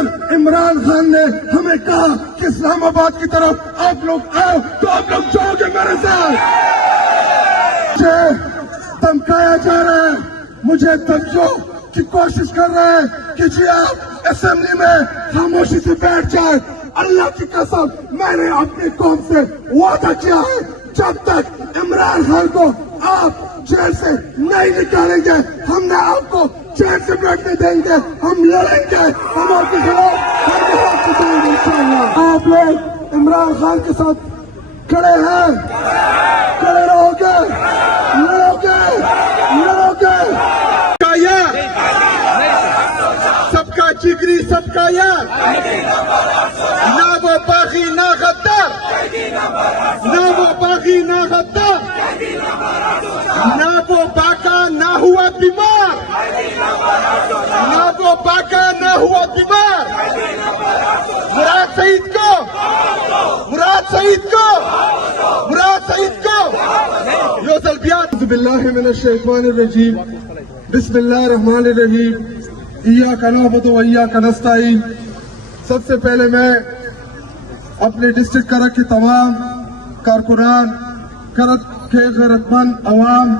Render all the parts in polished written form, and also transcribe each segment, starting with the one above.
اگر عمران خان نے ہمیں کہا کہ اسلام آباد کی طرف آپ لوگ آؤ تو آپ لوگ جاؤ گے میرے ساتھ؟ مجھے دھمکایا جا رہا ہے، مجھے دھمکیوں کی کوشش کر رہے ہیں کہ جی آپ اسمبلی میں خاموشی سے بیٹھ جائیں۔ اللہ کی قسم میں نے اپنی قوم سے وعدہ کیا ہے جب تک عمران خان کو آپ جیل سے نہیں نکالیں گے ہم نے آپ کو جیل سے بیٹھنے دیں گے، ہم لڑیں گے، ہم آپ کے خلاف ہر بات چلیں گے انشاءاللہ۔ آپ لوگ عمران خان کے ساتھ کھڑے ہیں، کھڑے رہو گے، لڑو گے، لڑو گے۔ سب کا جگری، سب کا یار، نہ وہ باغی نہ غدار، نہ وہ باغی نہ غدار، نہ وہ باقا نہ ہوا بیمار، نہ وہ باقا نہ ہوا بیمار۔ مراد سعید کو، مراد سعید کو، مراد سعید کو یوزل بیان۔ اعوذ باللہ من الشیطان الرجیم، بسم اللہ الرحمن الرحیم، ایاک نعبد و ایاک نستعین۔ سب سے پہلے میں اپنے ڈسٹرکٹ کرک کے تمام کارکنان، کرک کے غیرت مند عوام،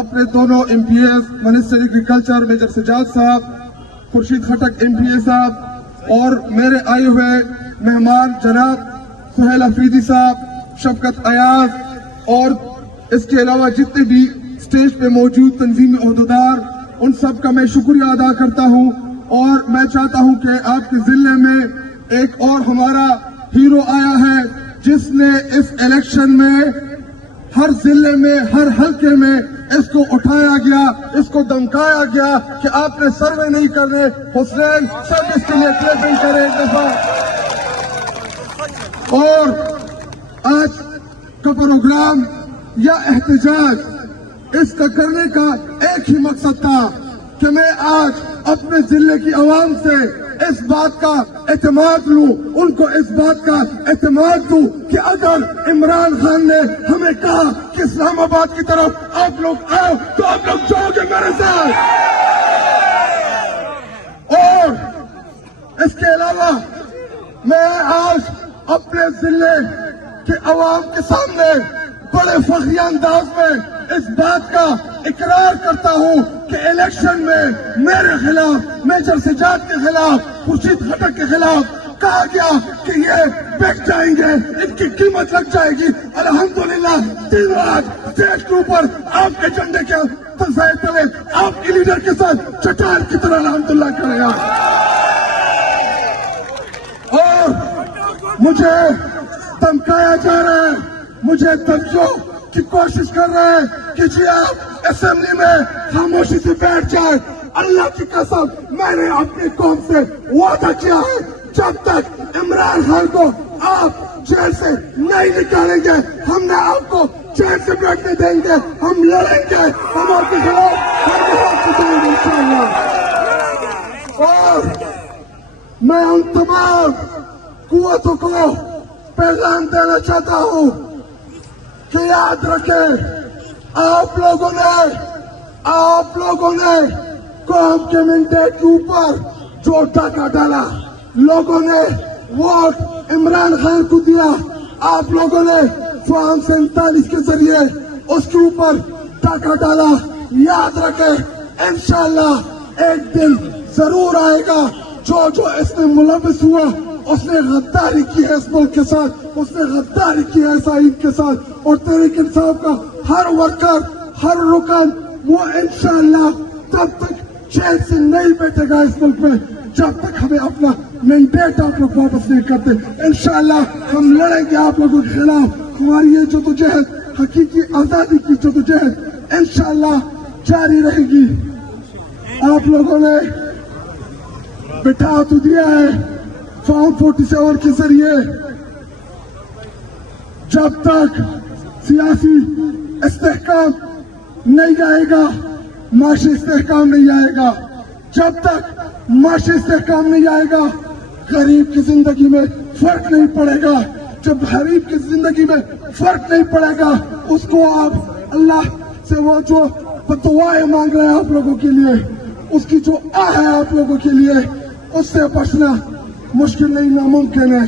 اپنے دونوں M P As, minister agriculture major Sajjad sahib, Khurshid Khattak M P A sahib, اور میرے آئے ہوئے مہمان جناب سہیل افریدی صاحب، شفقت ایاز، اور اس کے علاوہ جتنے بھی اسٹیج پہ موجود تنظیمی عہدیدار، ان سب کا میں شکریہ ادا کرتا ہوں۔ اور میں چاہتا ہوں کہ آپ کے ضلع میں ایک اور ہمارا ہیرو آیا ہے جس نے اس الیکشن میں ہر ضلع میں، ہر حلقے میں اس کو اٹھایا گیا، اس کو دمکایا گیا کہ آپ نے سروے نہیں کرنے۔ حسین سب اس کے لیے پریزنٹ کریں ایک دفعہ۔ اور آج کا پروگرام یا احتجاج، اس کا کرنے کا ایک ہی مقصد تھا کہ میں آج اپنے ضلع کی عوام سے اس بات کا اعتماد لوں، ان کو اس بات کا اعتماد دوں کہ اگر عمران خان نے ہمیں کہا کہ اسلام آباد کی طرف آپ لوگ آؤ تو آپ لوگ جاؤ گے میرے ساتھ۔ اور اس کے علاوہ میں آج اپنے ضلع کے عوام کے سامنے بڑے فخری انداز میں اس بات کا اقرار کرتا ہوں کہ الیکشن میں میرے خلاف، میجر سجاد کے خلاف، خورشید خٹک کے خلاف کہا گیا کہ یہ بک جائیں گے، ان کی قیمت لگ جائے گی۔ الحمدللہ 3 رات اسٹیج کے اوپر آپ کے جھنڈے کے تلے، آپ کے لیڈر کے ساتھ چٹان کی طرح الحمدللہ کرے گا۔ اور مجھے دھمکایا جا رہا ہے، مجھے دھمکیوں کی کوشش کر رہے ہیں کہ جی آپ اسمبلی میں خاموشی سے بیٹھ جائیں۔ اللہ کی قسم میں نے اپنی قوم سے وعدہ کیا ہے جب تک عمران خان کو آپ جیل سے نہیں نکالیں گے ہم نے آپ کو جیل سے بیٹھنے دیں گے، ہم لڑیں گے، ہم آپ کے خلاف ہر بات چلیں گے انشاءاللہ۔ اور میں ان تمام قوتوں کو پیغام دینا چاہتا ہوں کہ یاد رکھیں، آپ لوگوں نے قوم کے مینڈیٹ کے اوپر جو ڈاکہ ڈالا، لوگوں نے ووٹ عمران خان کو دیا، آپ لوگوں نے فارم 47 کے ذریعے اس کے اوپر ڈاکہ ڈالا۔ یاد رکھیں انشاءاللہ ایک دن ضرور آئے گا جو اس میں ملوث ہوا، اس نے غداری کی ہے اس ملک کے ساتھ، اس نے غداری کی ہے سعید کے ساتھ، اور تحریک انصاف کا ہر ورکر، ہر رکن وہ انشاءاللہ تب تک جیل سے نہیں بیٹھے گا اس ملک میں جب تک ہمیں اپنا مینڈیٹ آپ لوگ واپس نہیں کرتے۔ انشاءاللہ ہم لڑیں گے آپ لوگوں کے خلاف۔ ہماری یہ جدوجہد، حقیقی آزادی کی جدوجہد انشاءاللہ جاری رہے گی۔ آپ لوگوں نے بٹھا تو دیا ہے فارم 47 کے ذریعے، جب تک سیاسی استحکام نہیں آئے گا معاشی استحکام نہیں آئے گا، جب تک معاشی استحکام نہیں آئے گا غریب کی زندگی میں فرق نہیں پڑے گا۔ جب غریب کی زندگی میں فرق نہیں پڑے گا اس کو آپ اللہ سے وہ جو دعائیں مانگ رہے ہیں آپ لوگوں کے لیے، اس کی جو آہ ہے آپ لوگوں کے لیے، اس سے بچنا مشکل نہیں ناممکن ہے.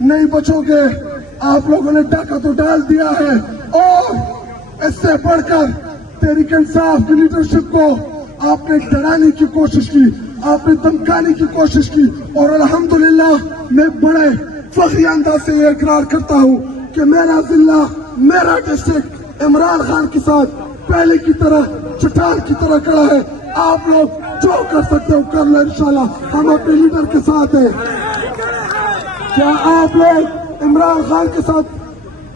نہیں بچو گے. آپ لوگوں نے ڈاکہ تو ڈال دیا ہے اور اس سے بڑھ کر تحریک انصاف کی لیڈرشپ کو آپ نے ڈرانے کی کوشش کی, آپ نے دھمکانے کی کوشش کی. اور الحمدللہ میں بڑے فخری انداز سے یہ اقرار کرتا ہوں کہ میرا ضلع, میرا ڈسٹرکٹ عمران خان کے ساتھ پہلے کی طرح چٹان کی طرح کھڑا ہے. آپ لوگ جو کر سکتے ہو کر لو, انشاءاللہ ہم اپنے لیڈر کے ساتھ ہیں. کیا آپ لوگ عمران خان کے ساتھ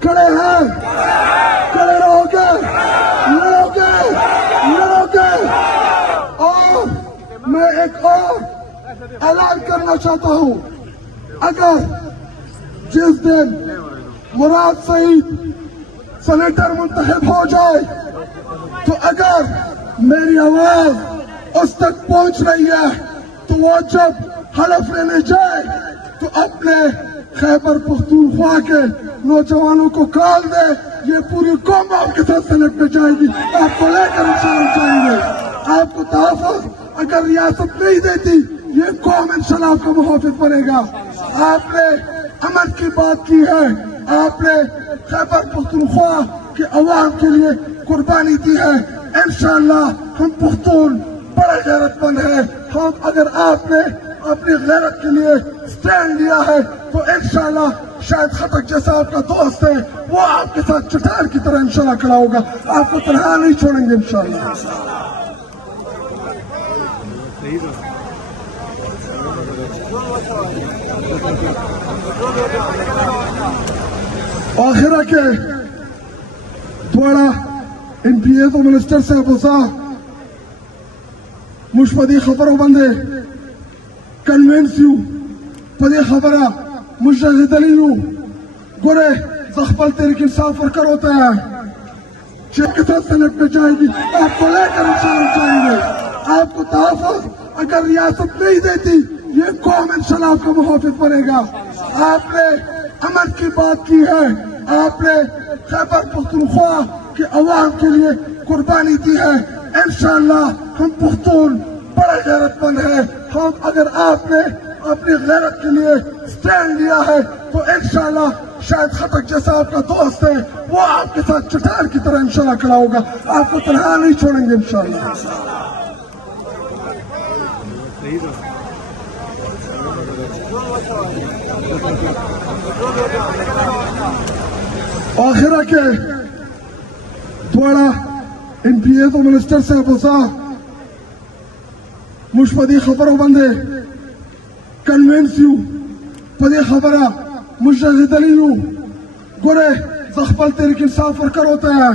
کھڑے ہیں؟ کھڑے رہو گے, لڑو گے, لڑو گے. اور میں ایک اور اعلان کرنا چاہتا ہوں, اگر جس دن مراد سعید سینیٹر منتخب ہو جائے تو اگر میری آواز اس تک پہنچ رہی ہے تو وہ جب حلف لینے جائے تو اپنے خیبر پختونخوا کے نوجوانوں کو کال دے. یہ پوری قوم آپ کے ساتھ سینٹ میں جائے گی, آپ کو لے کر انشاءاللہ جائیں گے. آپ کو تحفظ اگر ریاست نہیں دیتی یہ قوم انشاءاللہ آپ کا محافظ بنے گا. آپ نے امن کی بات کی ہے, آپ نے خیبر پختونخوا کے عوام کے لیے قربانی دی ہے. انشاءاللہ ہم پختون بڑے غیرت مند ہیں. ہم اگر آپ نے اپنی غیرت کے لیے سٹینڈ لیا ہے تو انشاءاللہ شاید خطک جیسا آپ کا دوست ہے وہ آپ کے ساتھ چٹان کی طرح انشاءاللہ کھڑا ہوگا. آپ کو تنہا نہیں چھوڑیں گے انشاءاللہ. آخرہ کے دوڑا ان پی ایز و منسٹر سے بسا مشپدی خبروں بندے کنوینس یو پدی خبرہ مجھے دلیلو گورے زخبل تحریک انصاف ورکر ہوتا ہے چیک کے ساتھ سینٹ میں جائے گی. آپ کو لے کر انشاءاللہ جائیں گے. آپ کو تحفظ اگر ریاست نہیں دیتی یہ قوم انشاءاللہ آپ کا محافظ بنے گا. آپ نے امن کی بات کی ہے, آپ نے خیبر پختونخوا کے عوام کے لیے قربانی دی ہے. انشاءاللہ ہم پختون بڑے غیرت مند ہیں. ہم اگر آپ نے اپنی غیرت کے لیے سٹینڈ لیا ہے تو انشاءاللہ شاید خطک جیسا آپ کا دوست ہے وہ آپ کے ساتھ چٹان کی طرح انشاءاللہ کھڑا ہوگا. آپ کو تنہا نہیں چھوڑیں گے انشاءاللہ. آخرہ کے دوڑا ان پی ایز و منسٹر سے بسا مشپدی خبروں بندے کنوینس یو پدی خبرہ مجھے دلیلو گورے زخبل تحریک انصاف ورکر ہوتا ہے